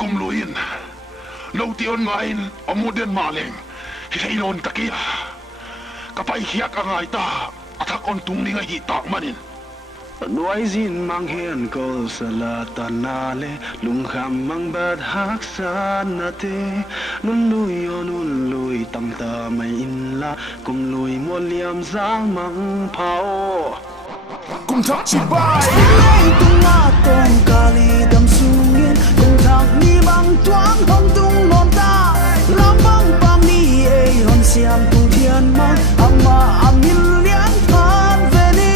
kum luin lo ti on ngain amoden maleng hi leilon takia kapai hiak angai ta athak on tung ninga hi tak manin nuai zin mang hian kol sala tanale lung kham mang bad hak san na te nun lui tam ta mai in la kum lui mo liam zang mang phao kum thak chi bai lai tung ma tong kali dam sungin kum thak ni bang tuang hong tung nom ta lam bang bang ni ei hon siam tu thian mang ama amin lian phan ve ni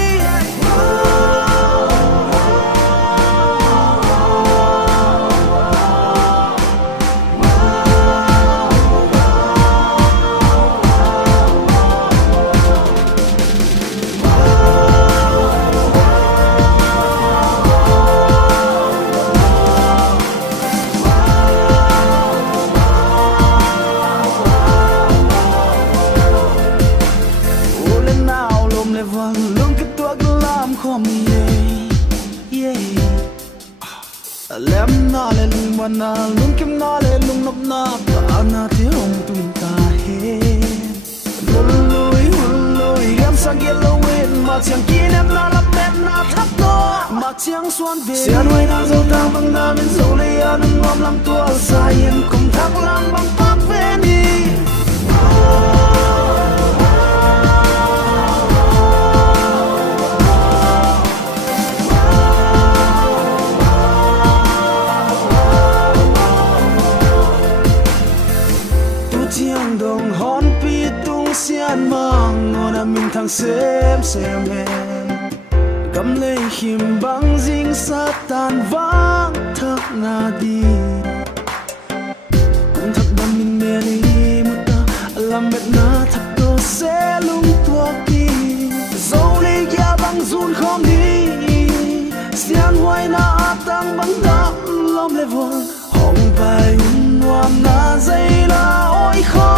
lem na le lung wana lung kim na le lung nop na pa na thi hong tum ta he lui gam sang yellow win ma chiang kin em na lap men na thap to ma chiang suan ve sian wai na zo ta bang na min zo le an ngom lam tu al sa yen kum thak lam bang pak ve ni dong hon pi tung sian mang ngona min thang sem hen gam lei him bang jing satan wang thak na di kum thak bang min me ni muta lam bet na thak to se lung tua ki zo le ya bang zun khom di sian huai na atang bang da lom le vol hong pai un nuam na zai la oi kho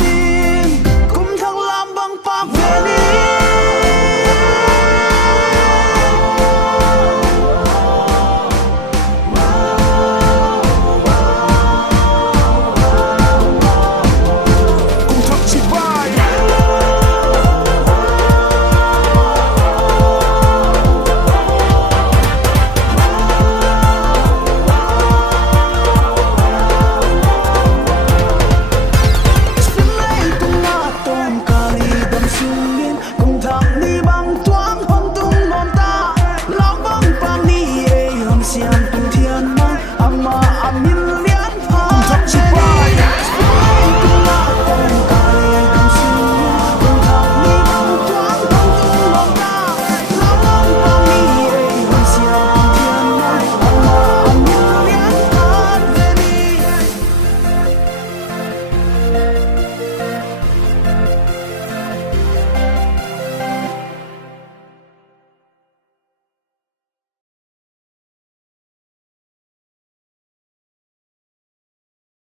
min kum thang lam bang pak ve ni kum thak chi bai siam